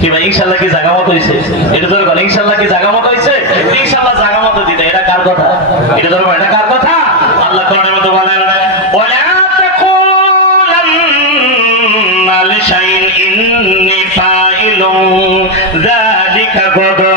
কি ভাই ইনশাল্লাহ কি জায়গা মতো হয়েছে এটা ধরো বলো, ইনশাল্লাহ কি জায়গা মতো হয়েছে ইনশাল্লাহ জায়গা মতো দিতে এটা কার কথা এটা ধরো এটা কার কথা আল্লাহ কোরআনের মধ্যে বলেন ولا تقولن لشيء إني فاعل ذلك غدا